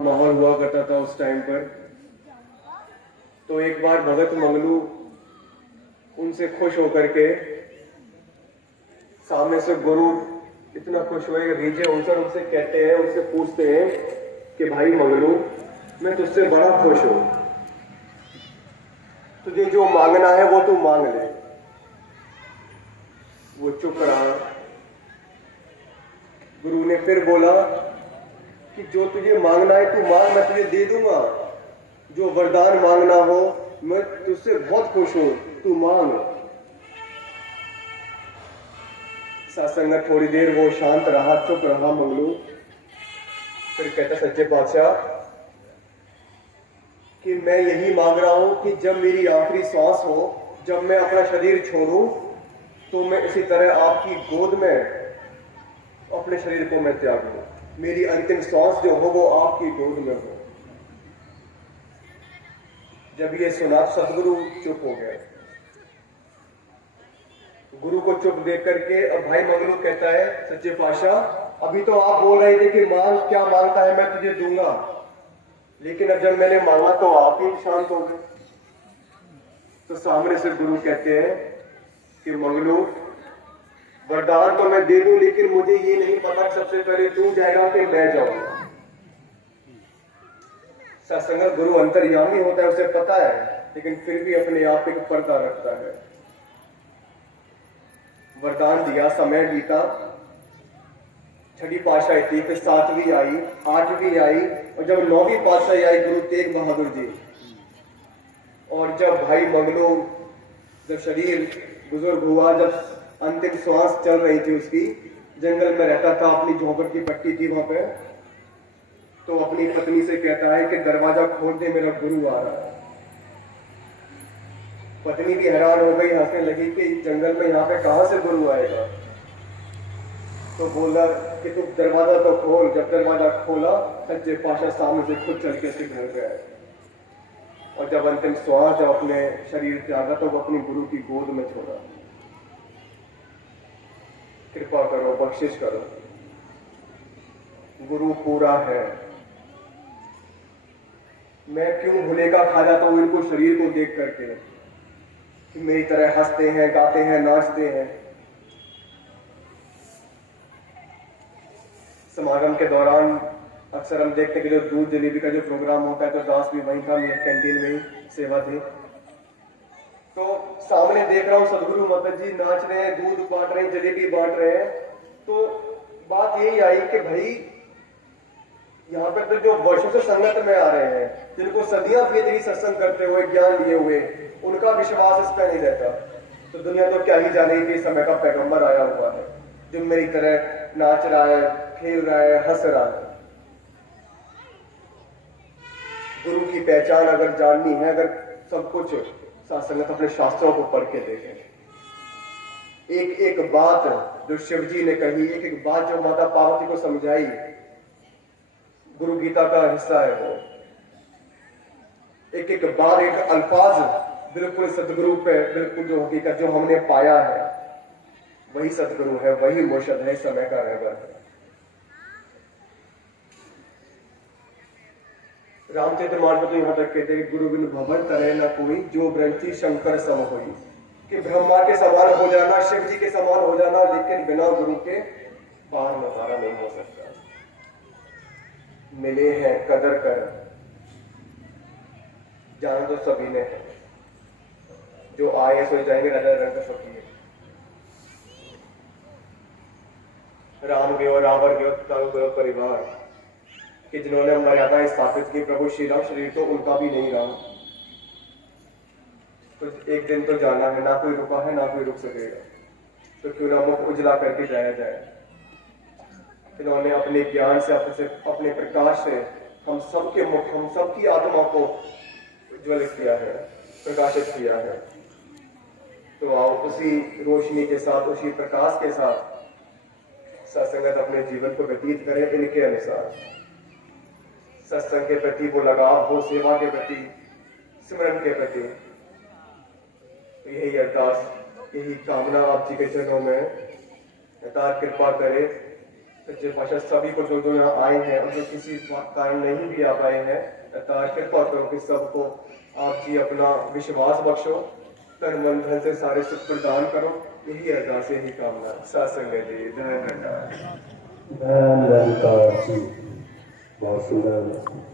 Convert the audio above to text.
माहौल हुआ करता था उस टाइम पर। तो एक बार भगत मंगलू उनसे खुश होकर के सामने से गुरु इतना खुश हुए रीझे उनसे उनसे कहते हैं, उनसे पूछते हैं कि भाई मंगलू, मैं तुझसे बड़ा खुश हूं, तुझे जो मांगना है वो तू मांग ले। वो चुप रहा। गुरु ने फिर बोला कि जो तुझे मांगना है तू मांग, मैं तुझे दे दूंगा। जो वरदान मांगना हो, मैं तुझसे बहुत खुश हूं, तू मांग। सत्संग थोड़ी देर वो शांत रहा, चुप रहा मंगलू। फिर कहता सच्चे बादशाह कि मैं यही मांग रहा हूं कि जब मेरी आखिरी सांस हो, जब मैं अपना शरीर छोड़ूं, तो मैं इसी तरह आपकी गोद में अपने शरीर को मैं त्याग दूं। मेरी अंतिम सांस जो हो वो आपकी गोद में हो। जब ये सुना सदगुरु चुप हो गए। गुरु को चुप देख करके अब भाई मंगलू कहता है, सच्चे पातशाह, अभी तो आप बोल रहे थे कि मांग, क्या मांगता है मैं तुझे दूंगा, लेकिन अब जब मैंने मांगा तो आप ही शांत हो गए। तो सामने से गुरु कहते हैं कि मंगलू, वरदान तो मैं दे दूं, लेकिन मुझे ये नहीं पता सबसे पहले तू जाएगा कि मैं जाऊंगा। सत्संग गुरु अंतर्यामी होता है, उसे पता है, लेकिन फिर भी अपने आप एक पर्दा रखता है। वरदान दिया, समय बीता, छठी पातशाही थी, फिर 7वीं आई, 8वीं आई, और जब 9वीं पातशाही आई गुरु तेग बहादुर जी, और जब भाई मंगलू जब शरीर बुजुर्ग हुआ, जब अंतिम श्वास चल रही थी उसकी, जंगल में रहता था, अपनी झोपड़ की पट्टी थी वहां पे, तो अपनी पत्नी से कहता है कि दरवाजा खोल दे, मेरा गुरु आ रहा है। पत्नी भी हैरान हो गई, हंसने लगी कि जंगल में यहाँ पे कहां से गुरु आएगा। तो बोला कि तू दरवाजा तो खोल। जब दरवाजा खोला, सच्चे पातशाह सामने से खुद चल के उसके घर गए, और जब अंतिम श्वास जब अपने शरीर त्यागा तो वो अपनी गुरु की गोद में छोड़ा। कृपा करो, बख्शिश करो, गुरु पूरा है। मैं क्यों भुलेखा खा जाता हूं इनको शरीर को देख करके, कि मेरी तरह हंसते हैं, गाते हैं, नाचते हैं। समागम के दौरान अक्सर हम देखते हैं कि जो दूध जलेबी का जो प्रोग्राम होता है, तो दास भी वहीं था, मेरे कैंटीन में ही सेवा थी। तो सामने देख रहा हूँ सदगुरु माता जी नाच रहे हैं, दूध बांट रहे हैं, जलेबी बांट रहे हैं। तो बात यही आई कि भाई यहाँ पर तो जो वर्षों से संगत में आ रहे हैं, जिनको सदियां बीत गई सत्संग करते हुए, ज्ञान लिए हुए, उनका विश्वास इस पर नहीं रहता। तो दुनिया तो क्या ही जाने कि समय का पैगंबर आया हुआ है, जो मेरी तरह नाच रहा है, खेल रहा है, हंस रहा है। गुरु की पहचान अगर जाननी है, अगर सब कुछ सत्संगत अपने शास्त्रों को पढ़ के देखें। एक एक बात जो शिव जी ने कही, एक एक बात जो माता पार्वती को समझाई, गुरु गीता का हिस्सा है वो। एक एक बार, एक अल्फाज बिल्कुल सदगुरु पे, बिल्कुल जो हकीकत जो हमने पाया है वही सदगुरु है, वही मुर्शद है, समय का रहबर है। रामचरित्र मानस तो यहां तक कहते हैं, गुरु बिन भवन तरह न कोई, जो ग्रंथि शंकर सम होई। कि ब्रह्मा के समान हो जाना, शिव जी के समान हो जाना, लेकिन बिना गुरु के पार नजारा नहीं हो सकता। मिले हैं कदर कर, जान तो सभी ने है, जो आए सो जाएंगे, राजा रंग फकीर। राम गयो, रावण गयो, तब गयो परिवार, कि जिन्होंने मर्यादाएं स्थापित की, प्रभु श्री राम, शरीर तो उनका भी नहीं रहा। तो एक दिन तो जाना है, ना कोई रुका है, ना कोई रुक सकेगा। तो क्यों ना मुख उजला करके जाया जाए। इन्होंने अपने ज्ञान से, अपने प्रकाश से हम सबके मुख, हम सबकी आत्मा को उज्ज्वल किया है, प्रकाशित किया है। तो आओ उसी रोशनी के साथ, उसी प्रकाश के साथ सत्संगत अपने जीवन को व्यतीत करें इनके अनुसार। सत्संग के प्रति वो लगाव हो, सेवा के प्रति, सिमरन के प्रति। यही अरदास, यही कामना आप जी के चरणों में। दाता कृपा करे सच्चे पातशाह सभी को जो यहाँ आए हैं और जो किसी कारण नहीं भी आ पाए हैं, अवतार कृपा करो कि सबको आप जी अपना विश्वास बख्शो, तन मन धन से सारे सुख प्रदान करो। यही अरदास, यही कामना। सत्संग जी, धन धन धन धन का जी, बहुत सुंदर।